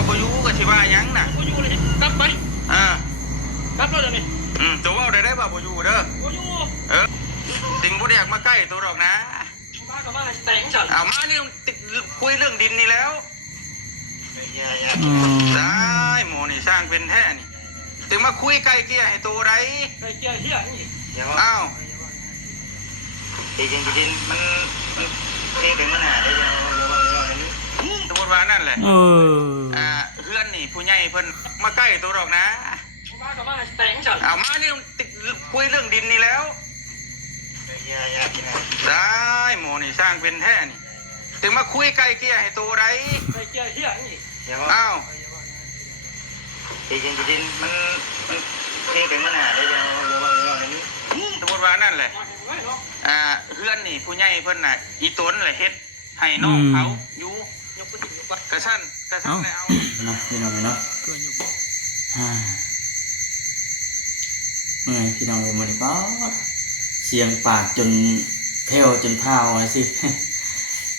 ก็บ่อยู่ก็สิว่าหยังน่ะบ่อยู่เลยกลับไปกลับแล้วเดี๋ยวนี้ตัวว่าได้บ่อยู่เด้อบ่อยู่ติงบ่ได้อยากมาใกล้ตัวหรอกนะมาก็มาแต่งฉันเอามานี่คุยเรื่องดินนี่แล้วได้หมอนี่สร้างเป็นแท้นี่ถึงมาคุยไกลเกลี่ยให้ตัวไรไกลเกลี่ยเฮียนี่อ้าวดินมันเทเป็นปัญหาได้ยังสมมติว่านั่นแหละเพื่อนนี่ผู้ใหญ่เพิ่นมาใกล้ตัวหรอกนะมาก็มาแต่งฉันเอามานี่คุยเรื่องดินนี่แล้วได้หมอนี่สร้างเป็นแท้นี่ถึงมาคุยไกลเกลี่ยให้ตัวไรไกลเกลี่ยเฮียนี่อ้าวดินมันเทเป็นปัญหาได้ยังสมมติว่านั่นแหละเพื่อนนี่ผู้ใหญ่เพิ่นน่ะอีต้นแหละเฮ็ดให้น้องเขาอยู่ยกไปถึงยกไปกระชั้นได้เอาเนาะพี่น้องเนาะพี่น้องเลยมันก็เสียงปากจนแผ่วจนพาวอะไรสิ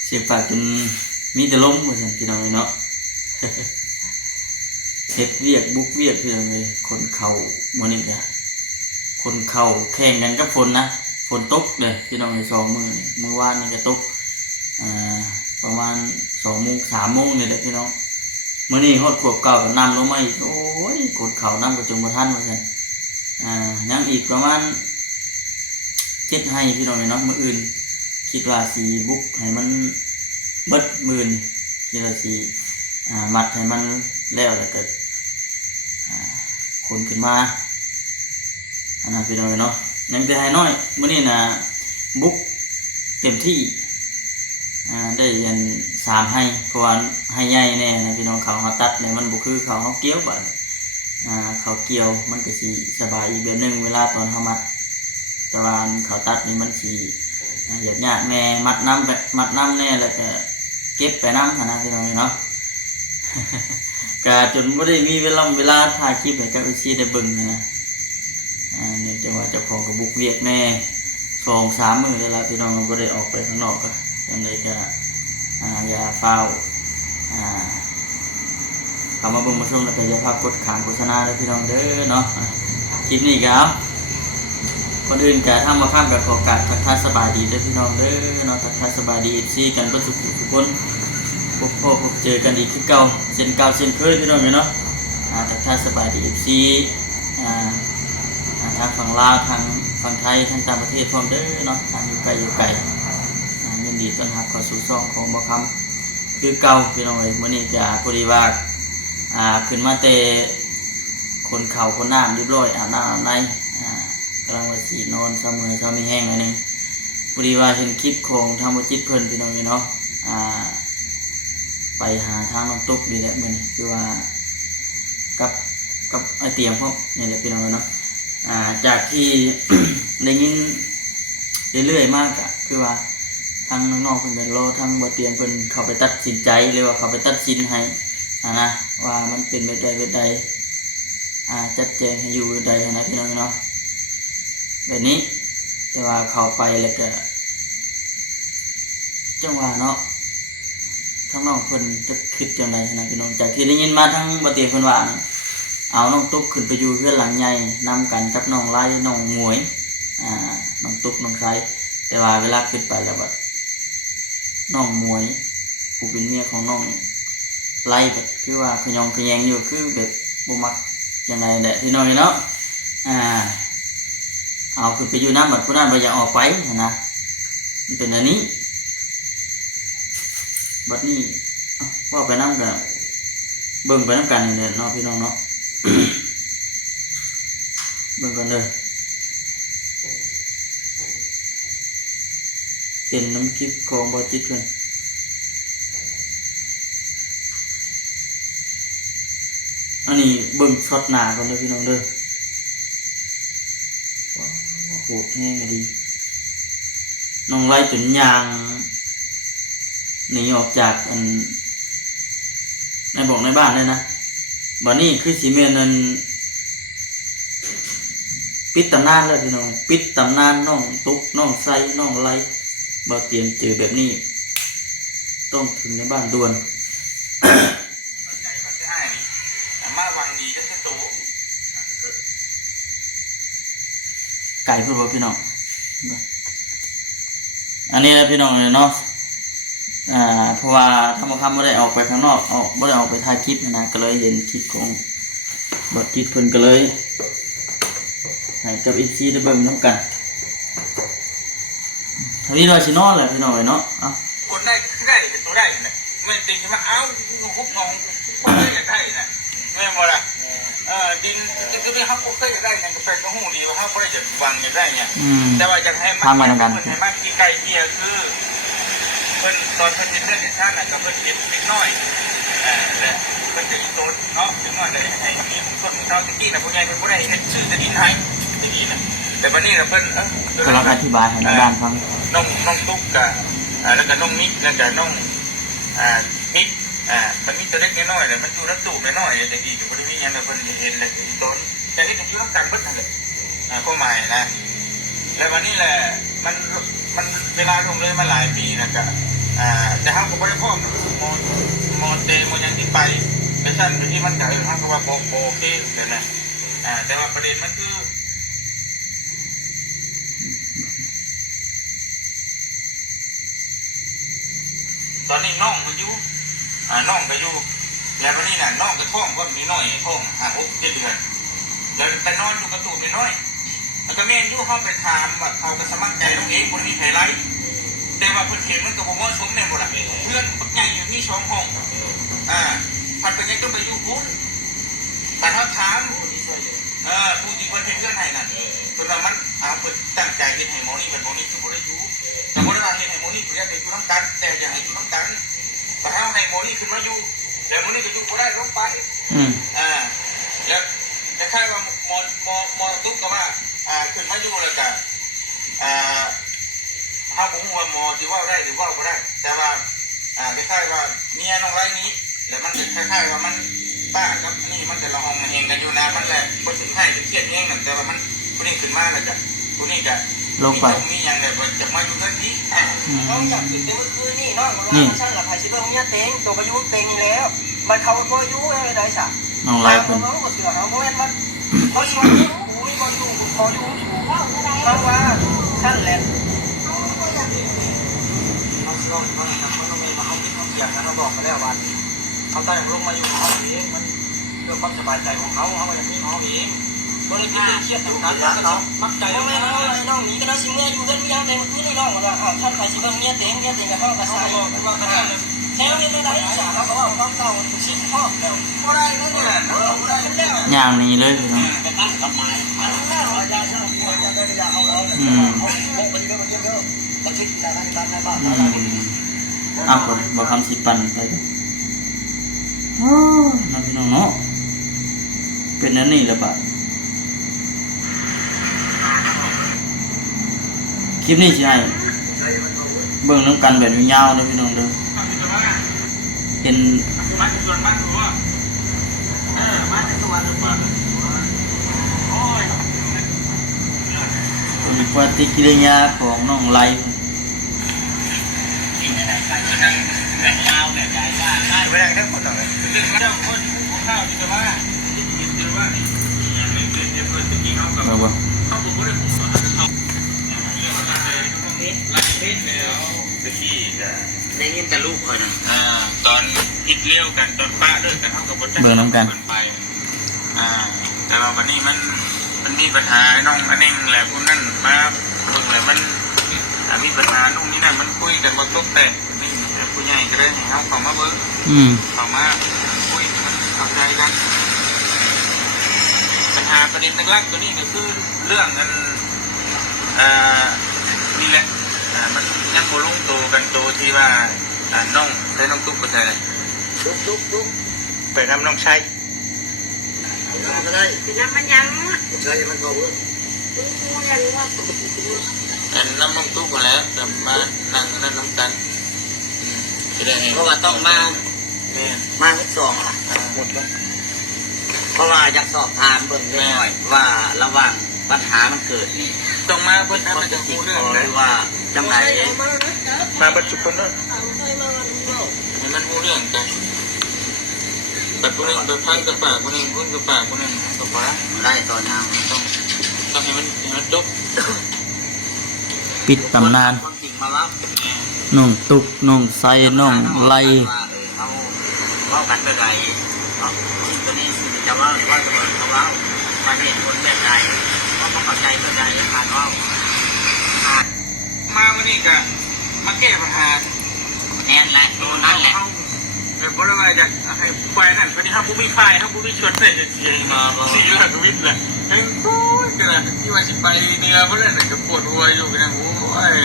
เสียงปากจนมีแต่ล้มเหมือนกันพี่น้องเนาะเฮ็ดเวียกบุกเวียกพี่น้องเลยคนเข่ามันนี่จ้ะคนเข่าแข่งกันกับฝนนะฝนตกเลยพี่น้องใน2 มื้อนี่มื้อวานนี่ก็ตกประมาณ2 โมง 3 โมงนี่แหละพี่น้องมื้อนี้ฮอดขวบเก่าก็นำลงมาอีกโอ้ยคนเข่านำก็จงบ่ทันว่าซั่นยังอีกประมาณ7 ให้พี่น้องเนาะมื้ออื่นคิดว่าสิบุกให้มันเบิดมื้อนี่คิดว่าสิมัดให้มันแล้วก็คนขึ้นมาอันนั้นพี่น้องเนาะยังแต่ให้น้อยมื้อนี้น่ะบุกเต็มที่ได้ยัน3 ให้เพราะว่าให้ใหญ่แน่นะพี่น้องเขาเฮาตัดเนี่ยมันบ่คือเขาเฮาเกี่ยวบัดเขาเกี่ยวมันก็สิสบายอีกแบบนึงเวลาตอนเฮามัดแต่ว่าเขาตัดนี่มันสิยากแน่มัดน้ำแน่แล้วก็เก็บไปน้ำนะพี่น้องเนาะก็จนบ่ได้มีเวลาถ่ายคลิปให้เจ้าอีซีได้เบิ่งนะเนี่ยจังหวะเจ้าของก็บุกเวียกแน่2-3 มื้อแล้วล่ะพี่น้องบ่ได้ออกไปข้างนอกก็จังได๋ก็อย่าเฝ้าเข้ามาเบิ่งมาชมแล้วก็อย่าพากดข้ามโฆษณาเด้อพี่น้องเด้อเนาะคลิปนี้ก็คนอื่นก็ทำมาข้ามกับขอกราบทักทายสบายดีเด้อพี่น้องเด้อเนาะทักทายสบายดี FC กันเบิดทุกคนพบเจอกันอีกคือเก่าเช่นเคยพี่น้องเนาะทักทายสบายดี FC ทางฝั่งลาวทางฝั่งไทยทางต่างประเทศพร้อมเด้อเนาะทางอยู่ไกลยินดีต้อนรับเข้าสู่ช่องของบ่คำคือเก่าพี่น้องเอ้ยมื้อนี้จะพอดีว่าขึ้นมาแต่คนเข่าคนน้ำเรียบร้อยอาบน้ำอาบในกำลังว่าสินอนเสมอมีแห้งอันนี้พอดีว่าเห็นคลิปของทางบ่จิตเพิ่นพี่น้องเนาะไปหาทางน้องตุ๊กดีแหละมื้อนี้คือว่ากับไอเตียงพวกนี่แหละพี่น้องเนาะจากที่ ได้ยินเรื่อยๆมากอะคือว่าทางน้องๆเพิ่นก็รอทางบ่เตียงเพิ่นเข้าไปตัดสินใจหรือว่าเข้าไปตัดสินให้นะว่ามันเป็นแบบใดจัดแจงให้อยู่แบบใดนะพี่น้องเนาะแบบนี้แต่ว่าเข้าไปแล้วก็จังว่าเนาะทั้งน้องเพิ่นจะคิดจังไดนะพี่น้องจากที่ได้ยินมาทั้งบ่เตียงเพิ่นว่าเอาน้องตุ๊กขึ้นไปอยู่เรือนหลังใหญ่นำกันกับน้องไล่น้องหมวยน้องตุ๊กน้องไส้แต่ว่าเวลาขึ้นไปแล้วแบบน้องหมวยผู้เป็นเมียของน้องไล่แบบคือว่าขยองขยงอยู่คือแบบบ่มักอย่างไรแหละพี่น้องเนาะเอาขึ้นไปอยู่น้ำแบบผู้นั้นบ่อยากออกไปนะมันเป็นอันนี้บัดนี้ว่าไปน้ำกับเบิ่งไปน้ำกันนี่แหละเนาะพี่น้องเนาะ เบิ่งกันเลยเป็นน้ำคลิปของบ่จิตเลยอันนี้เบิ่งช็อตหนากันเลยพี่น้องเด้อโหดแห้งดีน้องไล่จนยางหนีออกจากในบอกในบ้านเลยนะบัดนี้คือสีเมนนั้นปิดตำนานเลยพี่น้องปิดตำนานน้องตุ๊กน้องไส้น้องไล่บ่เตรียมเจอแบบนี้ต้องถึงในบ้านด่วน ไก่พูดว่าพี่น้องอันนี้นะพี่น้องเลยเนาะเพราะว่าธรรมคำไม่ได้ออกไปข้างนอกไม่ได้ออกไปถ่ายคลิปนะก็เลยเห็นคลิปของบทจิตเพิ่นก็เลยให้กับอีซีได้เบิ่งน้ำกันทางนี้เราชินอนแหละพี่น้องเลยเนาะคนได้เห็นตัวได้เนี่ยไม่ติงใช่ไหมเอ้าพวกน้องคนได้อยากได้นะไม่หมดอ่ะดินจะไม่เขาเคยอยากได้เนี่ยกาแฟก็หูดีว่าเขาไม่ได้จะวางอยากได้เนี่ยแต่ว่าจะให้มันให้มันที่ไกลเกียร์คือเพิ่นตอนเพิ่นดินได้ชาติน่ะก็เพิ่นดินนิดน้อยและเพิ่นจะอีต้นเนาะนิดน้อยเลยไอ้มีของต้นของเขาตะกี้น่ะพวกใหญ่เพิ่นบ่ได้เฮ็ดชื่อจะดินให้ตะกี้น่ะแต่วันนี้น่ะเพิ่นก็ลองอธิบายให้ด้านฟังน้องตุ๊กกับแล้วก็น้องมิกแล้วก็น้องมิกมันมีตัวเล็กน้อยเลยมันอยู่น้ำตู้น้อยแต่ดีอยู่บริเวณนั้นเพิ่นเห็นเลยอีต้นแต่ที่ตรงที่ต้องการเพิ่นนั่นแหละก็หมายนะแล้ววันนี้แหละมันเวลาลงเลยมาหลายปีนะก็แต่เขาก็ไม่ได้พ่อโมเตโมยังที่ไปในชั้นที่มันก็เขาก็ว่าโอเคแต่นะแต่ว่าประเด็นมันคือตอนนี้น้องก็อยู่น้องก็อยู่แล้ววันนี้น่ะน้องก็ท้องก็มีน้อยท้อง6-7 เดือนเดินไปนอนอยู่กระตูนน้อยแล้วก็แม่นอยู่เขาไปถามว่าเขาก็สมัครใจน้องเองคนนี้ไฮไลท์แต่ว่าเพื่อนเห็นมันกับผมว่าชมในหมดเพื่อนใหญ่อยู่ที่2 ห้องผัดไปยังต้องไปอยู่พุ้นแต่เขาถามผู้ที่เพื่อนเห็นเพื่อนไหนน่ะตัวเรามันเปิดตั้งใจเห็นไฮโมนี่เป็นโมนี่คือโมได้อยู่แต่โมได้ว่าเห็นไฮโมนี่คืออยากได้อยู่น้ำกันแต่อยากให้อยู่น้ำกันแต่ถ้าไฮโมนี่ขึ้นมาอยู่แต่โมนี่ก็อยู่ก็ได้ลงไปแล้วจะค่ายว่ามอตุ๊กก็ว่าขึ้นมาอยู่แล้วก็เขาบอกว่ามอที่ว่าได้หรือว่าไม่ได้แต่ว่าคล้ายๆว่าเมียน้องไรนี้แล้วมันจะคล้ายๆว่ามันป้ากับนี่มันจะละหองเฮงกันอยู่นะมันแหละคนถึงให้เครียดเองแต่ว่ามันคนนี้ขึ้นมาแล้วจ้ะคนนี้จะมีอย่างแบบจะมาอยู่กันที่น้องอยากกินแต่เมื่อคืนนี่น้องมันว่าฉันหลับหายชิบะเมียเต็งตัวประยุทธ์เต็งนี่แล้วมันเขาก็อายุได้สักน้องไรเป็นเขาก็เสือเขาเว้นมันเขาชวนอุ้ยมันอยู่ขออยู่เขาว่าฉันแหละเขาเชื่อเขาต้องมีมาเขาคิดเขาเกี่ยงนะเขาบอกมาแล้ววันเขาตั้งลงมาอยู่เขาเองมันเพื่อความสบายใจของเขาเขาอยากมีเขาเองก็เลยเครียดต่างๆเขามักใจแล้วไม่น้องนี้ก็ได้ชิมเมื่ออยู่กันมีอย่างเต็มที่นี่น้องว่าท่านใครชิมเมียเต็งกับเขากระชายแค่ไม่ได้จ่าเขาก็ว่าเขาเก่าชิมพ่อแล้วก็ได้ไม่ได้อย่างนี้เลยพี่น้องคนบอกคำสิปันไปน้องพี่น้องเนาะเป็นนั่นนี่แหละปะคลิปนี้ใช่เบิ่งน้ำกันแบบยาวๆเลยพี่น้องเด้อเห็นเป็นปฏิกิริยาของน้องไลฟ์เวลาได้คนต่อเลยเจ้าคนข้าวจะว่าที่กินจะว่าไม่เกิดจะเกิดจะกินเขากับเขาบอกว่าไล่เล่นแล้วตะกี้จะได้ยินแต่ลูกคนตอนผิดเลี้ยวกันตอนป้าเลิกกันเขากับบทเบอร์น้ำกันไปแต่ว่าวันนี้มันมีปัญหาน้องอันนึงแหละพวกนั้นมาเบิ่งเลยมันมีปัญหาตรงนี้นะมันคุยกันบนโต๊ะแต่นี่ผู้ใหญ่ก็เลยให้เขามาเบิ่งเขามาคุยมันเข้าใจกันปัญหาประเด็นหลักตัวนี้ก็คือเรื่องนั้นนี่แหละมันยังโกลงโตกันโตที่ว่าน้องได้น้องตุ๊กไปใช่ไหมตุ๊กไปทำน้องชายก็ได้คือน้ำมันยังใช่มันบอกว่ากูยังว่าน้ำน้องตุ๊กมาแล้วแต่มานั่งนั่นน้ำกันเพราะว่าต้องมาที่2อ่ะหมดแล้วเพราะว่าอยากสอบถามเบิ่งได้หน่อยว่าระหว่างปัญหามันเกิดนี่ต้องมาเพื่อให้มันจะพูดเรื่องหรือว่าจังไรมาบรรจุคนนั้นให้มันพูดเรื่องกันแบบคนนึงไปพังกับปากคนนึงพุ่งกับปากคนนึงกับปากได้ตอนน้ำต้อง ต้องให้มันจบ ปิดตำนาน ความจริงมาแล้ว น้องตุกน้องไซน้องไล เขาเล่ากันแบบใดเนาะสิ่งตัวนี้สิ่งจะว่าจะบอกเขาว่ามันเห็นผลแบบใดเขาต้องเข้าใจแบบใดผ่านว่า มาวันนี้ก็มาแก้ปัญหา แน่นแหละนั่นแหละ แบบบ่ได้ว่าจะให้ไฟนั่นคนนี้ห้ามบุ้มีไฟห้ามบุ้มีชวนเลยจะเสียมาสีหลักวิทย์เลยเฮ้ยโอ้ยกระที่ว่าสิไปเนื้อเพราะนั่นก็ปวดหัวอยู่กันนะโอ้ย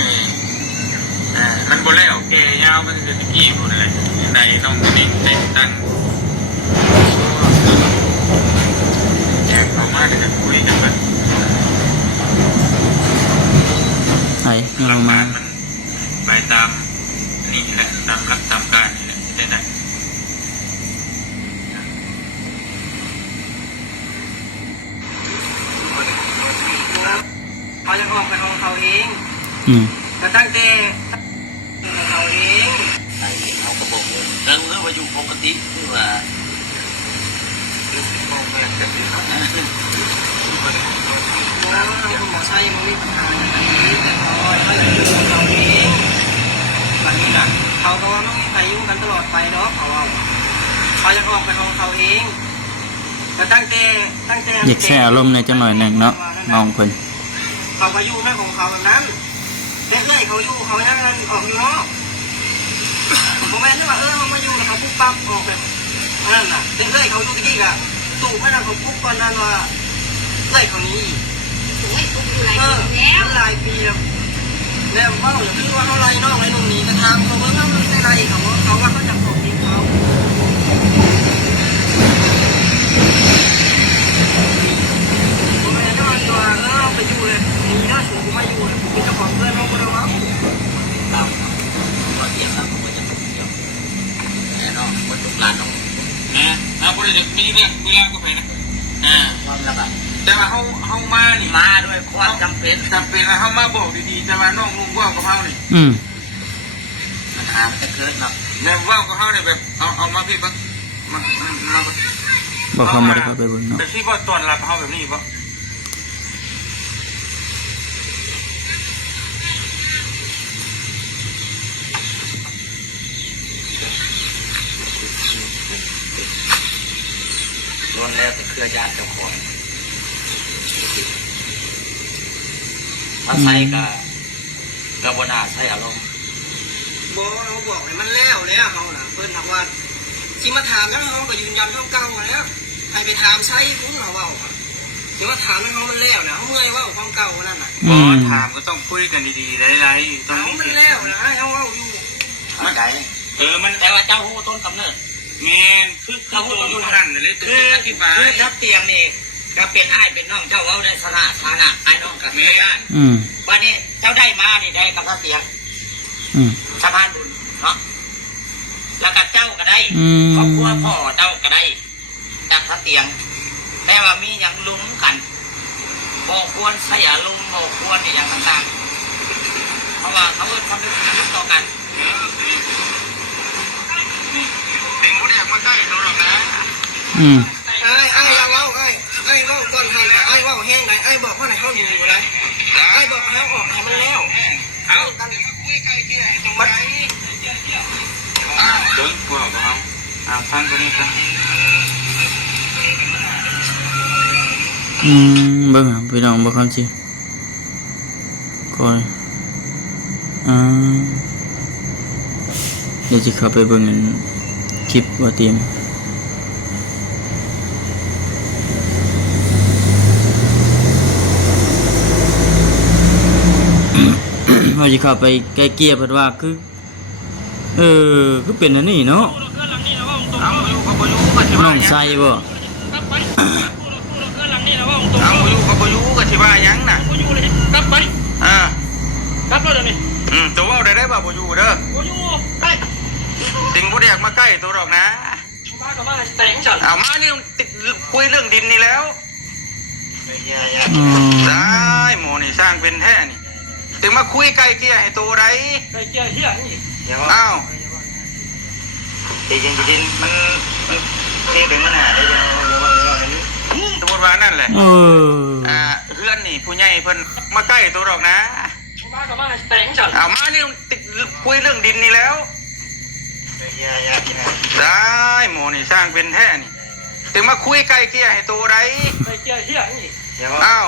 มันบ่แล้วแกยาวมันจะตะกี้หมดเลยในน้องนี่ในตั้งแจกเขามาจะคุยกันมัน ไอ้ยังลงมา ไปตามนี่แหละตามรักตามการนี่แหละได้ไหม เขาจะออกไปของเขาเอง แต่ตั้งแต่ของเขาเอง ไอ้เขากระบอกแล้วเรื่องว่าอยู่ปกติคือว่า หมอใช้มันมีปัญหาอย่างนี้แต่เขาจะอยู่ของเขาเองแบบนี้นะเขาก็ว่าไม่มีใครยุ่งกันตลอดไปเนาะเขาจะออกไปของเขาเองแต่ตั้งแต่ อยากแช่อารมณ์ในจังหน่อยหนึ่งเนาะน้องเพิ่น เขาไปอยู่แม่ของเขาแบบนั้นแต่เอ้ยเขาอยู่เขานั่งกันออกอยู่เนาะผมแม่ที่ว่าเขามาอยู่แล้วเขาปุ๊บปั๊บออกแบบนั่นน่ะแต่เอ้ยเขาอยู่ที่กะตู่ไม่นานเขาปุ๊บก่อนนั้นว่าเอ้ยเขานี้ โอ้ยกูอยู่หลายปีแล้ว หลายปีแล้วแล้วว่าอย่างที่ว่าเขาไล่นอกไล่ตรงนี้กระทำเขาเพิ่งเขาไม่ได้ไล่เขาว่าเขาจะของจริงเขาผมแม่ที่ว่าไปอยู่เลยมีหน้าสูงมาอยู่เลยผมเป็นเจ้าของเพื่อนเขาคนละว่า เราก็เตียงแล้วผมก็จะเที่ยวแต่น้องคนตุกหลานน้อง นะเอาคนจะมีเรื่องเวลาก็ไปนะความระบาด แต่ว่าเขามานี่ มาด้วยความจำเป็น จำเป็นว่าเขามาบอกดีๆแต่ว่าน้องลุงว่ากับเขานี่ ปัญหามันจะเกิดเนาะ ในว่ากับเขาเนี่ยแบบเอามาพี่ปะมา บอกเขามาได้เข้าไปเบิ่งเนาะ แบบที่ว่าตอนรับเขาแบบนี้ปะ ล้วนแล้วแต่เครือญาติเจ้าของถ้าใส่ก็บนาใส่อารมณ์ บอกเขาบอกให้มันแล้วเขาน่ะเพื่อนถามว่าชิมาถามแล้วเขาก็ยืนยันเท่าเก่าแล้วให้ไปถามใช่คุ้งเราเว่าชิมาถามแล้วเขามันแล้วนะเขาเมื่อยว่าความเก่านั่นน่ะ ถามก็ต้องคุยกันดีๆหลายๆต้อง เขามันแล้วนะเขาว่าอยู่ เข้าใจ มัน แต่ว่าเจ้าหูต้นกำเนิด แมนคือตัวอยู่นั่นเลยตัวอธิบาย คือทับเตียงนี่ก็เป็นอ้ายเป็นน้องเจ้าเอาได้สนะฐานะไอ้น้องกับแม่วันนี้เจ้าได้มานี่ได้กับทับเตียงสะพานบุญเนาะแล้วก็เจ้าก็ได้ครอบครัวพ่อเจ้าก็ได้จากทับเตียงแต่ว่ามีอย่างลุ้มกันบ่ควรใช้อารมณ์บ่ควรอย่างต่างๆเพราะว่าเขาเอิ้นความเป็นมนุษย์ต่อกัน ติงผู้เด็กมาใกล้เราหรอกนะ ไอ้อย่าเล่าไอ้เล่าก่อนทันไอ้เล่าแห้งไหนไอ้บอกว่าไหนเขาอยู่ไหนไอ้บอกให้ออกให้มันแล้วเอากันมัน เดินกว่ากับเขาฟังตัวนี้ครับ เบิ่งพี่น้องบ่คำสิก่อนเดี๋ยวจะเข้าไปเบิ่งคลิปว่าเตรียมเราจะเข้าไปไกลเกลี่ยเพิ่นว่าคือคือเป็นอันนี้เนาะน้องไซบ่ เอาอยู่กับอยู่กับที่ว่ายังน่ะ กลับไป กลับแล้วเดี๋ยวนี้ ตัวว่าได้บ่บ่อยู่เด้อ กูอยู่ไป ติงผู้เด็กมาใกล้ตัวหรอกนะ มากับมาแต่งฉัน เอามานี่คุยเรื่องดินนี่แล้วได้หมอนี่สร้างเป็นแท้นี่ถึงมาคุยไกลเกลี่ยให้ตัวไร ใส่เกียร์เฮียนี่ อ้าว จริงมันเทเป็นปัญหาได้ยังว่านี้ตัว ติว่านั่นแหละ เออ เพื่อนนี่ผู้ใหญ่เพิ่นมาใกล้ตัวดอกนะ มากับมาแต่งจัง เอามานี่ติดคุยเรื่องดินนี่แล้วได้หมอนี่สร้างเป็นแท้นี่ถึงมาคุยไกลเกลี่ยให้ตัวไร ไปเกี่ยเหี้ยนี่ อ้าว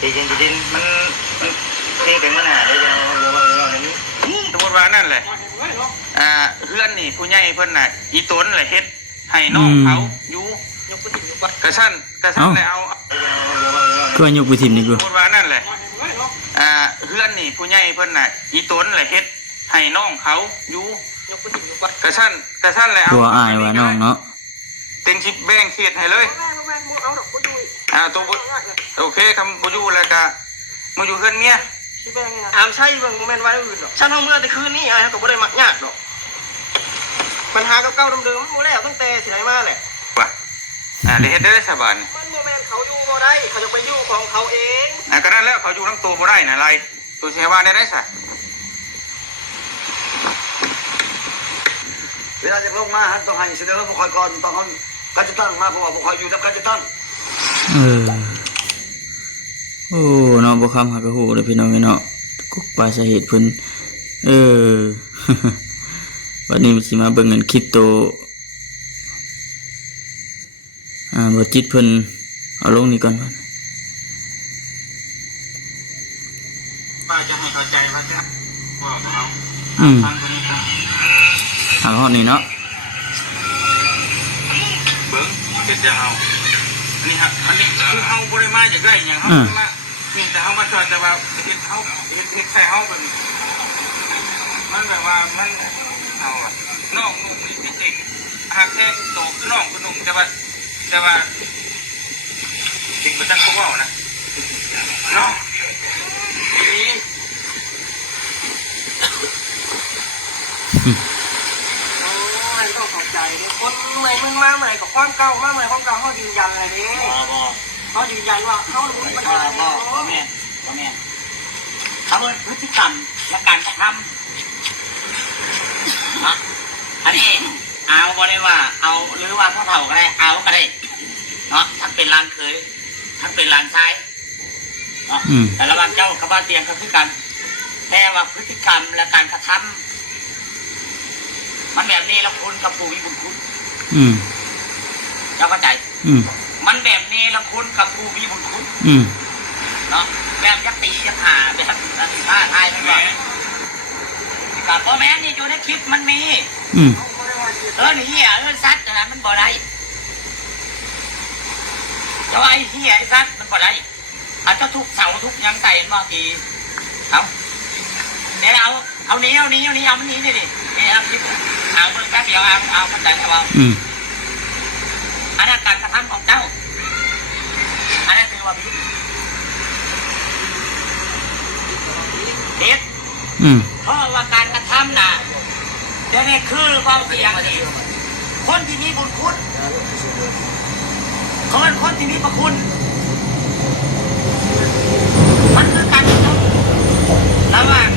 จริงมันเทเป็นมันหาได้ยังนี้ สมมติว่านั่นแหละ มาเห็นไว้เนาะ เพื่อนนี่ผู้ใหญ่เพิ่นน่ะอีต้นแหละเฮ็ดให้น้องเขาอยู่ ยกไปถึงยกไป กระชั้นแล้วเอา ก็ยกไปถิ่มนี่กู สมมติว่านั่นแหละ มาเห็นไว้เนาะ เพื่อนนี่ผู้ใหญ่เพิ่นน่ะอีต้นแหละเฮ็ดให้น้องเขาอยู่ ยกไปถึงยกไป กระชั้นแล้วเอา ตัวอายว่าน้องเนาะ เป็นชิปแบ่งเขตให้เลย แม่เอาดอกกูอยู่ ตัวบุโอเคคำบุยูแล้วก็มาอยู่เพื่อนเมีย ที่แบงนี่นะถามใช่เบิ่งโมเมนต์ไว้อื่นหรอกฉันเอาเมื่อแต่คืนนี้ไอ้ก็บ่ได้มักยากดอกปัญหาเก่าๆเดิมๆมันบ่แล้วตั้งแต่สิไหนมาแหละ ว่ะเดี๋ยวเฮ็ดได้สบาย มันโมเมนต์เขาอยู่บ่ได้เขาจะไปอยู่ของเขาเอง ก็นั่นแล้วเขาอยู่ทั้งตัวบ่ได้นะอะไรตัวเชว่าได้ซะ เวลาจะลงมาฮันต้องให้เสนอบุคคลก่อนต้องการจะตั้งมาเพราะว่าบุคคลอยู่กับการจะตั้ง เออโอ้เนาะบ่คำหักกะหูเลยพี่น้องเนาะกุกปลาสาเหตุเพิ่นเออ วันนี้มันสิมาเบิ่งเงินคริปโตบ่จิตเพิ่นเอาลงนี่ก่อนว่า ป้าจะให้เข้าใจว่าจะบอกเขา อืม ฟังคนนี้ครับ หาฮอดนี่เนาะ เบิ้งเฮ็ดจะเอาอันนี้ครับอันนี้คือเฮาบ่ได้มาจากได้หยังเฮามามีแต่เฮามาช่วยแต่ว่าเฮ็ดเฮาเฮ็ดใส่เฮาแบบนี้มันแบบว่ามันเอาอะน้องนุ่งนี่ที่จริงหากแท้โตคือน้องคือนุ่งแต่ว่าจริงบ่จักเขาเว้านะเนาะอี โอ้ยต้องเข้าใจดิคนเมื่อยมึงมาเมื่อยกับความเก่ามาเมื่อยความเก่าเขายืนยันอะไรดิเขายืนยันว่าเขารู้ปัญหาเนาะ แม่เขาเป็นพฤติกรรมและการกระทำอันนี้เอาบ่ได้ว่าเอาหรือว่าพ่อเฒ่าก็ได้เอาก็ได้เนาะถ้าเป็นร้านเคยถ้าเป็นร้านชายเนาะแต่ระหว่างเจ้ากับบ้านเตียงก็คือกันแต่ว่าพฤติกรรมและการกระทำมันแบบนี้แล้วคุณกับผู้มีบุญคุณ อืม เจ้าเข้าใจ อืม มันแบบนี้แล้วคุณกับผู้มีบุญคุณ อืม เนาะแบบยักตียักหาแบบท่าทายทั้งหมดกับพ่อแม่นี่อยู่ในคลิปมันมี อืม นี่เหี้ยซัดนะมันบ่ได้จะว่าไอ้เหี้ยไอ้ซัดมันบ่ได้อาจจะทุกเสาทุกยังใส่บางทีเอาเดี๋ยวเอานี้มันนี้ดินี่เอาคลิปเอาเมื่อแป๊บเดียวเอาเข้าใจไหมว่า อืม อันนั้นการกระทำของเจ้าอันนั้นคือว่าผิดเด็ด อืม เพราะว่าการกระทำน่ะเดี๋ยวนี้คือความเสี่ยงนี่คนที่มีบุญคุณคนที่มีพระคุณมันคือการกระทำระหว่าง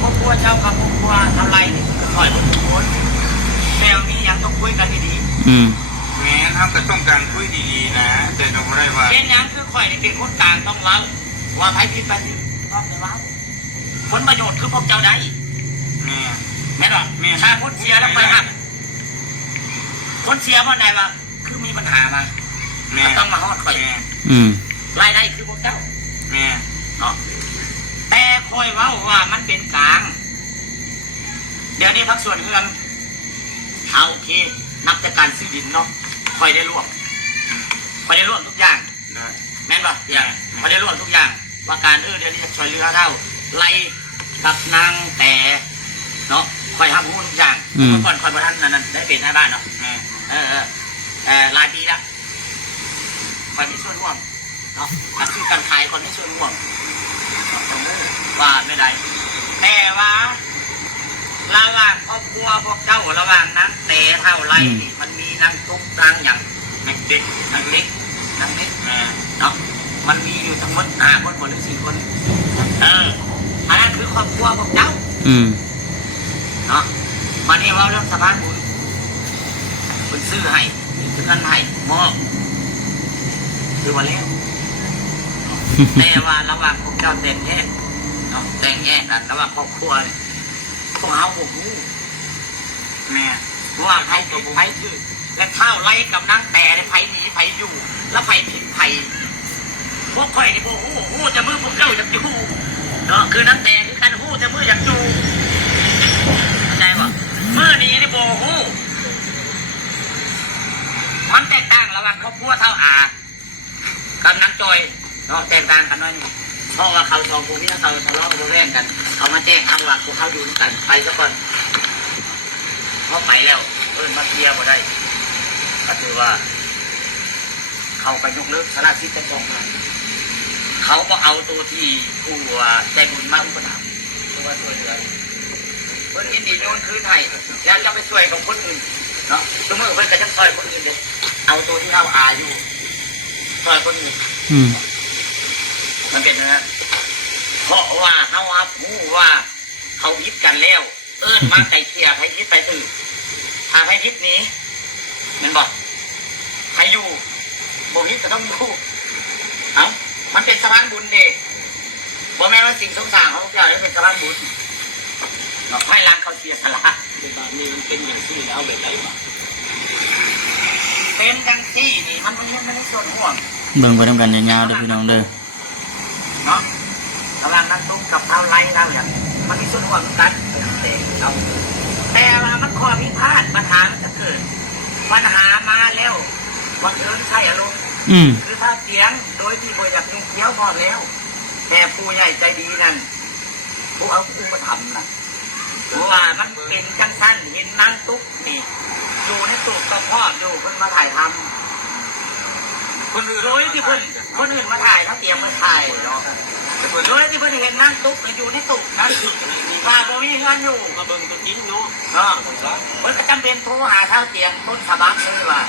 ครอบครัวเจ้ากับครอบครัวทำไรนี่คือคอยบุญคุณแนวนี้ยังต้องคุยกันดีๆ อืม แม่ทำก็ต้องการคุยดีๆนะแต่ก็บ่ได้ว่า เป็นอย่างคือข่อยนี่เป็นคนกลางต้องเล่าว่าไพ่พิษไปนี่ต้องเล่าผลประโยชน์คือพวกเจ้าได้ แม่ แม่หรอถ้าคนเสียแล้วไปหักคนเสียเพราะไหนวะคือมีปัญหามา แม่ ต้องมาฮอดข่อย แม่ อืม รายได้คือพวกเจ้า แม่ เนาะแต่คอยเว้าว่ามันเป็นกลาง เดี๋ยวนี้พักส่วนเงินเอาโอเคนับจากการซื้อดินเนาะคอยได้รวบทุกอย่าง ได้ แม่นป่ะอย่างคอยได้รวบทุกอย่างว่าการเดี๋ยวนี้จะช่วยเหลือเท่าไล่กับนางแต่เนาะคอยทำพูดทุกอย่างเมื่อก่อนคอยประทานนั้นได้เป็นให้บ้านเนาะ แม่ หลายปีแล้วคอยมีส่วนร่วมเนาะการซื้อการขายคนมีส่วนร่วมว่าไม่ได้แต่ว่าระหว่างครอบครัวพวกเจ้าระหว่างนางแต่เท่าไรนี่มันมีนางตุ๊กนางอย่างนางเด็กนางเล็ก แม่ เนาะมันมีอยู่ทั้งหมด5 คนหรือ4 คนอันนั้นคือครอบครัวพวกเจ้า อืม เนาะมาเนี่ยว่าเรื่องสะพานบุญคุณซื้อให้ถึงกันให้มอบ คือว่าแล้วแต่ว่าระหว่างพวกเจ้าแต่งแยกเนาะแต่งแยกกันระหว่างครอบครัวเนี่ยพวกเขาบุกหูแม่เพราะว่าไผ่ผิดไผ่ถือและเท่าไล่กับนางแต่ในไผ่หนีไผ่อยู่ แล้วไผ่ผิดไผ่พวกข่อยนี่โอ้โหจะมือพวกเจ้าอยากอยู่เนาะคือนางแต่คือกันหูจะมืออยากอยู่เข้าใจป่ะมือนี้นี่โบหูมันแตกต่างระหว่างครอบครัวเท่าอากับนางจอยเนาะแตกต่างกันน้อยนึงเพราะว่าเขาสองคนนี้เขาทะเลาะกันแย่งกันเขามาแจ้งเอาว่าพวกเขาอยู่ด้วยกันไปซะก่อนเขาไปแล้วมาเคลียร์มาได้ก็คือว่าเขาไปยกเลิกสละสิทธิ์แต่กองเขาก็เอาตัวที่ผู้ใจบุญมาอุปถัมภ์ตัวช่วยเหลือเพื่อนยินดีโยนคืนให้แล้วจะไปช่วยกับคนอื่นเนาะสมมติเพื่อนก็จะช่วยคนอื่นเลยเอาตัวที่เขาอาอยู่ช่วยคนอื่นมันเป็นนะเพราะว่าเขารู้ว่าเขายิดกันแล้วมาไก่เคียให้ยิดไปตื่นถ้าให้ยิดนี้มันบอกให้อยู่บ่ยิดก็ต้องอยู่มันเป็นสะพานบุญเด็กบ่แม่ว่าสิ่งสงสารเขาเจ้าได้เป็นสะพานบุญไม่รักเขาเสียสละแบบนี้มันเป็นอย่างที่เอาแบบไหนมาเป็นอย่างที่นี่มันไม่ได้ส่วนห่วง เบิ่งไปทำกันยาวๆเด้อพี่น้องเด้อ เนาะกำลังนั่งตุ้มกับเอาไล่เราอย่างมันมีส่วนห่วงกันแต่ว่ามันข้อพิพาทปัญหามันจะเกิดปัญหามาแล้ววันเอิญใช่อารมณ์คือถ้าเสียงโดยที่บริษัทนุ่งเกี้ยวพอแล้วแต่ผู้ใหญ่ใจดีนั่นผู้เอาอุ้มมาทำนะเพราะว่ามันเป็นจังสั้นเห็นนั่งตุ๊กนี่อยู่ในตุกก็พ่ออยู่เพิ่นมาถ่ายทำคนอื่นโดยที่คนอื่นมาถ่ายเขาเตรียมมาถ่ายเนาะโดยที่เพิ่นเห็นนั่งตุ๊กอยู่ในตุกนั่นว่าบ่มีเงินอยู่มาเบิ่งตัวจริงเนาะเพิ่นก็จำเป็นโทรหาเท่าเตียงต้นฉบับเลยว่า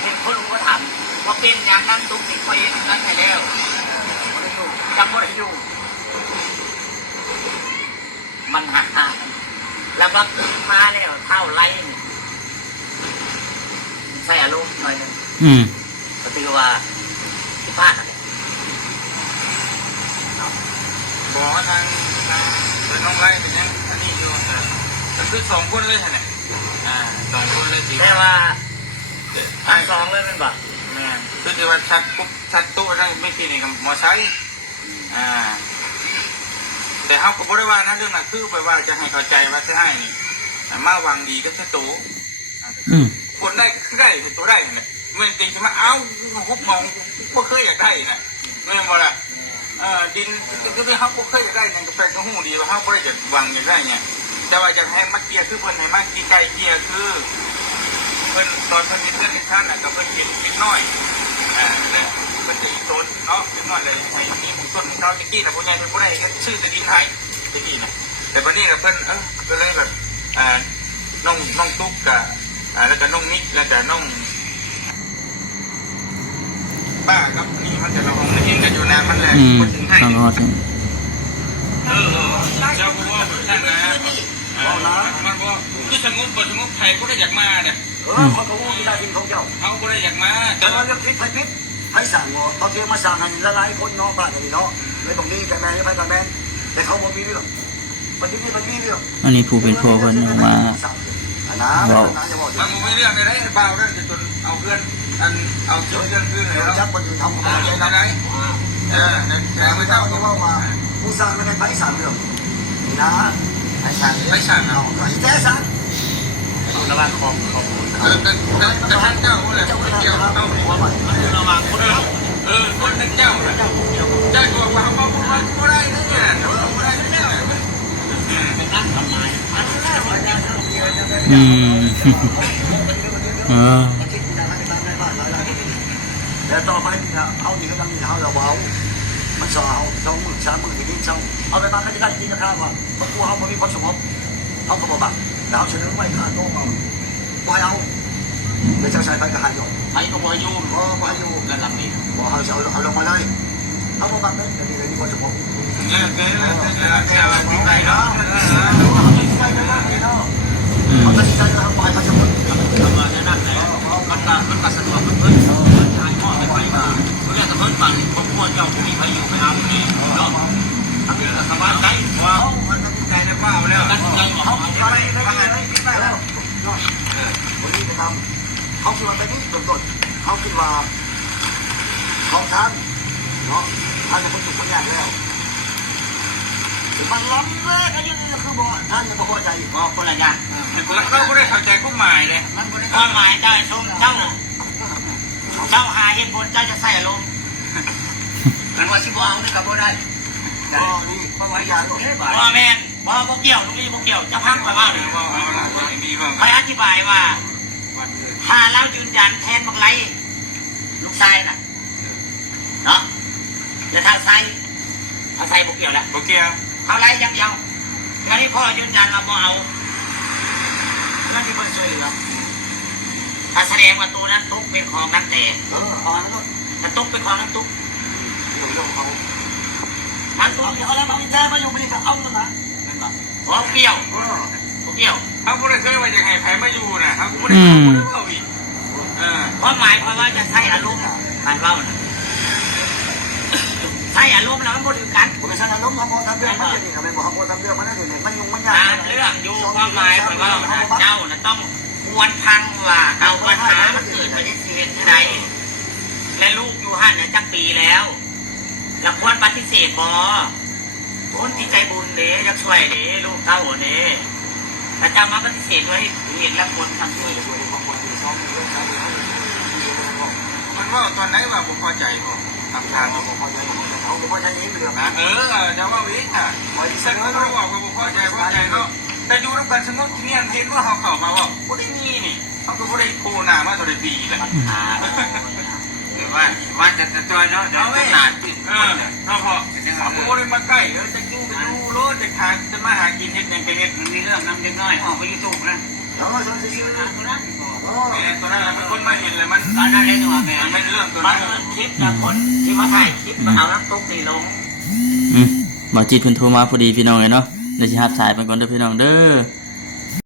เป็นคนอุปถัมภ์ว่าเป็นอย่างนั้นตุ๊กติดไปนั่นไปแล้วจำบ่ได้อยู่มันหักแล้วก็มาแล้วเท่าไรใส่อารมณ์หน่อยนึงก็ถือว่าที่พลาดบอกว่าทางเป็นน้องไล่เป็นยังอันนี้อยู่ก็คือสองคนเลยท่านเนี่ยสองคนเลยสิแต่ว่าสองเลยเป็นแบบแม่คือที่ว่าชัดปุ๊บชัดตู้ทั้งไม่กี่นี่กับมอไซค์แต่เขาก็บอกได้ว่านะเรื่องนั้นคือไปว่าจะให้เข้าใจว่าจะให้นี่มาวังดีก็จะโตคนได้คือได้ตัวได้เนี่ยเมื่อจริงจะมาเอาฮุบมองก็เคยอยากได้นะไม่หมดละดินก็ไม่เขาก็เคยอยากได้เนี่ยก็แปลกก็หูดีว่าเขาไม่ได้จะวังอยากได้เนี่ยแต่ว่าจะให้มาเกียร์คือเพิ่นให้มากีไก่เกียร์คือเพิ่นตอนเพิ่นเล่นในชั้นกับเพิ่นกินนิดน้อยเลยเพิ่นจะอีกต้นเนาะนิดน้อยเลยให้มีผู้ต้นของเขาตะกี้แต่ผู้ใหญ่เพิ่นผู้ใดก็ชื่อตะดินไทยตะกี้นะแต่วันนี้กับเพิ่นก็เลยแบบน้องตุ๊กกับแล้วก็น้องมิกแล้วก็น้องป้าครับนี่มันจะลองเห็นกันอยู่นะมันแหละคนถึงให้เจ้าพ่อท่านนะมันบอกคือสงบสงบไทยก็ได้อยากมาเนี่ยเขาก็ว่ามีได้ยินของเจ้าเขาก็ได้อยากมาแต่เราเรื่องพิษให้สั่งเขาเทียมมาสั่งให้ละลายคนเนาะบ้านนี้เนาะเลยบอกนี่แต่แม่ไม่แต่แม่แต่เขาบอกมีเรื่องมันมีเรื่องอันนี้ผู้เป็นพ่อเพิ่นมาเรามันไม่เรื่องอะไรเปล่าเรื่องจะจนเอาเพื่อนเอาเพื่อนเลยแล้วยักษ์คนอื่นทำอะไรได้แต่ไม่เท่าที่ว่ามาผู้สร้างไม่ได้ไปสั่งเรื่องนะไปสั่งเอาแท้สั่งระหว่างของแต่ท่านเจ้าเลยเกี่ยวเอาระหว่างคนคนทั้งเจ้าเจ้าตัวว่าเขาพูดว่าไม่ได้เนี่ยไม่ได้เนี่ยเป็นนักทำนายแล้วต่อไปเอาดีก็ต้องมีเอาเราเบามันสอเอา2 มื้อ 3 มื้อที่นี่เช้าเอาไปบ้านก็จะได้กินนะครับว่าเพราะกลัวเขาไม่มีความสงบเขาก็บอกว่าแล้วเสนอไว้ค่าโต๊ะเอาปล่อยเอาเดี๋ยวจะใช้ไฟกระหายอยู่ไฟก็ปล่อยอยู่ระดับนี้บอกเอาลงมาเลยเขาบอกแบบนี้เดี๋ยวมีความสงบเนี่ยแกไปเนาะเขาตัดสินใจแล้วปล่อยเขาจะหมดมาแค่นั้นแหละมันก็สะดวกเพิ่มถ่ายทอดไปมาเพื่อจะเพิ่ วันนี้ไปทำเขาคิดว่าตอนนี้ต้นเขาคิดว่าของท่านเนาะท่านจะพ้นทุกข์พ้นยากแล้วมันล้ำเลยก็ยังคือบอกท่านจะพอใจ บอกคนละอย่าง เราไม่ได้เข้าใจความหมายเลย มันไม่ได้ ความหมายเจ้าชมเจ้าหาเหตุผลเจ้าจะใส่อารมณ์มันว่าชิบวางนี่กับบ่ได้ ก็นี่เพราะว่าอย่างนี้ บ่แม่นบ่เกี่ยวตรงนี้บ่เกี่ยวจะพังไปว่าเลย เอาละมีบ้าง คอยอธิบายว่าถ้าเรายืนยันแทนบังไรลูกชายน่ะเนาะจะทางไซบ่เกี่ยวแล้ว โอเค เอาไรยังเดียวอันนี้พ่อยืนยันเราบ่เอาเรื่องที่เพิ่นช่วยเหลือถ้าแสดงว่าตัวนั้นตุ๊กเป็นของนักเตะ พอแล้วก็ ถ้าตุ๊กเป็นของนักตุ๊ก เรื่องเขา นักตุ๊ก เอาแล้วมาแก้มาอยู่ไม่ได้ก็เอาแล้วนะ บ่เกี่ยวบ่เกี่ยว เขาไม่ได้เคยว่าจะให้ใครมาอยู่นะครับไม่ได้ไม่ได้ว่าอีก ความหมายเพราะว่าจะใช้อารมณ์หมายว่าใช้อารมณ์แล้วมันบ่ถึงกัน ผมไม่ใช่อารมณ์เขาพอทำเรื่องมันจะดีกับมันบอกเขาพอทำเรื่องมันนั่นเองมันยุ่งมันยาก ตามเรื่องอยู่ความหมายเพราะว่าเจ้าน่ะต้องควรพังว่าเอาปัญหามันเกิดไปที่เหตุใดและลูกอยู่หันเนี่ยจักปีแล้วแล้วควรปฏิเสธบ่คนที่ใจบุญเด้อยากช่วยเด้ลูกเต้าเด้แต่เจ้ามาปฏิเสธด้วยเหตุและผลทำด้วย มันว่าตอนไหนว่าผมพอใจก็ทำทางก็ผมพอใจเขาผมพอใจนี้เรื่องจะว่าวิค่ะพอที่สักเขาบอกว่าผมพอใจเนาะแต่ดูแล้วกันสมมติที่นี่เห็นว่าเขาเข้ามาว่าบ่ได้มีนี่เขาก็บ่ได้โคนามาตัวได้ปีเลย หรือว่าจะจอยเนาะจะขนาดที่ เราพอผมบ่ได้มาใกล้จะกินจะดูรถจะทานจะมาหากินเฮ็ดยังไงเฮ็ด มันมีเรื่องน้ำเล็กน้อยออกไปยูทูบนะ แล้วก็จะยืน ตัวนั้น แม่ตัวนั้นมันคนมาเห็นเลยมัน ตอนนั้นเลยตัวแม่ มันเรื่องตัว มั นั้น นคลิปนะคนที่มาถ่ายคลิปมาเอาน้ำตุ๊กนี่ลง หมอจิตเพิ่นโทรมาพอดีพี่น้องเนาะเดี๋ยวสิรับสายไปก่อนเด้อพี่น้องเด้อ